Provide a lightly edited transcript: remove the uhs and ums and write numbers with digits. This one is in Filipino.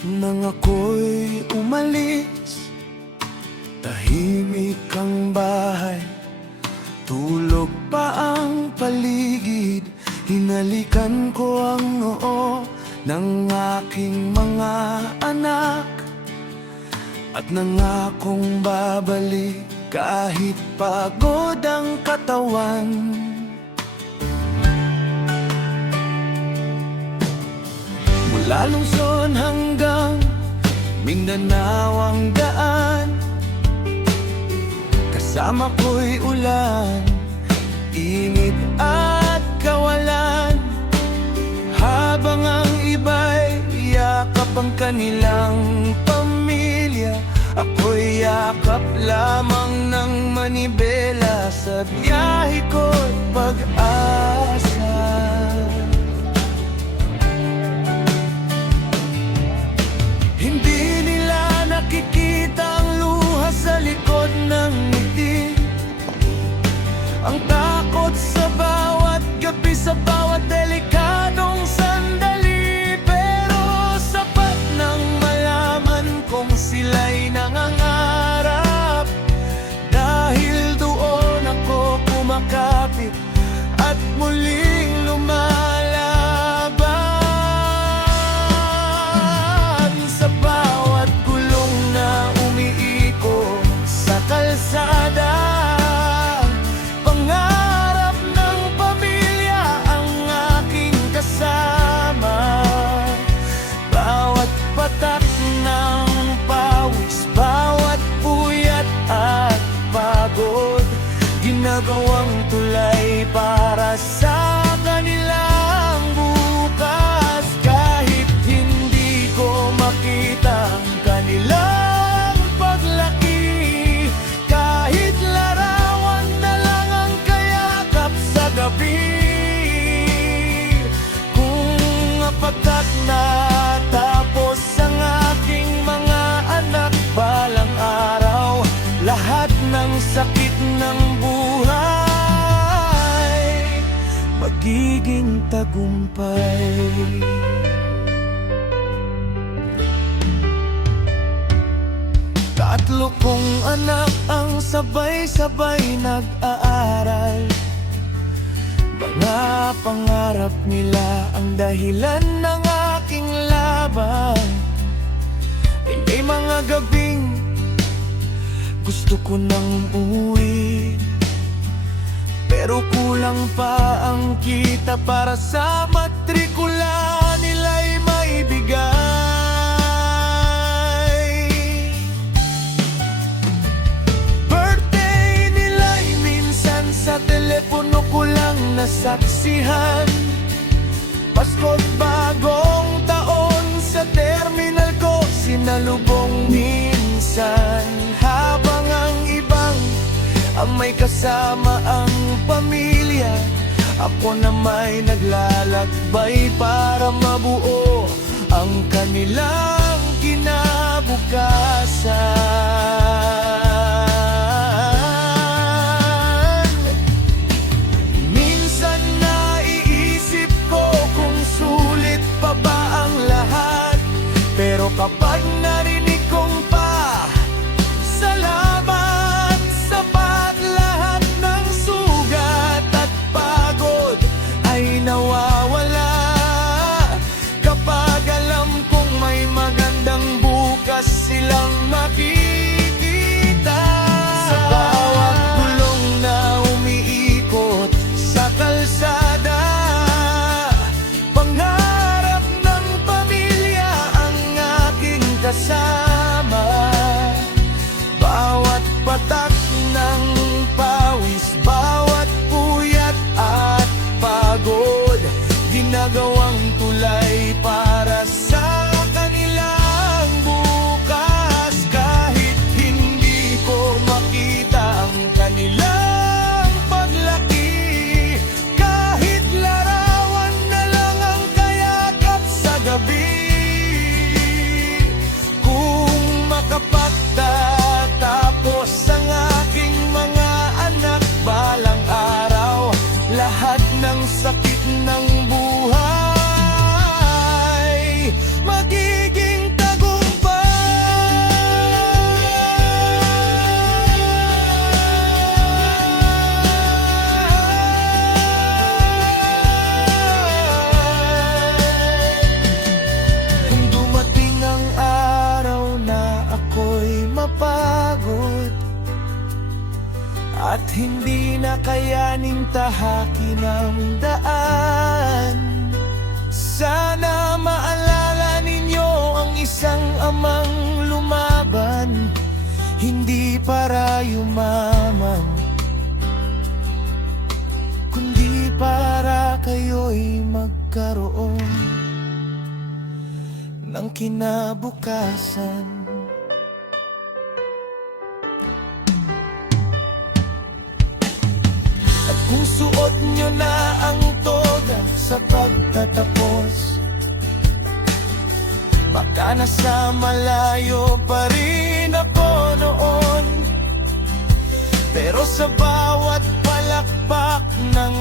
Nang ako'y umalis, tahimik ang bahay, tulog pa ang paligid. Hinalikan ko ang noo ng aking mga anak at nangakong babalik kahit pagod ang katawan. Mula Luzon hanggang Mindanao ang daan, kasama ko'y ulan, init at kawalan. Habang ang iba'y yakap ang kanilang pamilya, ako'y yakap lamang ng manibela sa biyahe ko'y pag-asa. Hindi nila nakikita ang luha sa likod ng ngiti, ang takot sa bawat gabi, sa bawat delikadong sandali. Pero sapat nang malaman kong sila'y nangangarap, dahil doon ako kumakapit at muling lumalaban. Sa bawat gulong na umiikot sa kalsada, pangarap ng pamilya ang aking kasama. Bawat patak ng pawis, bawat puyat at pagod, ginagawang tulay para sa kanilang bukas. Kahit hindi ko makita ang kanilang paglaki, kahit larawan na lang ang kayakap sa gabi. Kung apagkat na tapos ang aking mga anak, balang araw lahat ng sakit ng buhay magiging tagumpay. Tatlo kong anak ang sabay-sabay nag-aaral. Mga pangarap nila ang dahilan ng aking laban. May mga gabing gusto ko nang umuwi, pero kulang pa ang kita para sa matrikula nila'y maibigay. Birthday nila'y minsan sa telepono ko lang nasaksihan. Pasko't bagong taon sa terminal ko sinalubong minsan. Habang ang ibang may kasama ang pamilya, ako na may naglalakbay para mabuo ang kanilang kinabukasan. Minsan naiisip ko kung sulit pa ba ang lahat, pero kapag narinig kong pa salamat, sapat lahat ng sugat at pagod ay nawawala. Kapag alam kong may magandang bukas silang makikita. Sa bawat gulong na umiikot sa kalsada, pangarap ng pamilya ang aking kasama. Bawat patak ng pawis, bawat puyat at pagod, ginagawang tulay para sa kanilang bukas. Kahit hindi ko makita ang kanilang paglaki, kahit larawan na lang ang kayakap sa gabi. Kung makapagtatapos ang aking mga anak, balang araw lahat ng sakit ng buhay magiging tagumpay. At hindi na kayaning tahakin ang daan. Sana maalala ninyo ang isang amang lumaban, hindi para yumaman, kundi para kayo'y magkaroon ng kinabukasan. At kung suot nyo na ang toga sa pagtatapos, baka nasa malayo pa rin ako noon. Pero sa bawat palakpak ng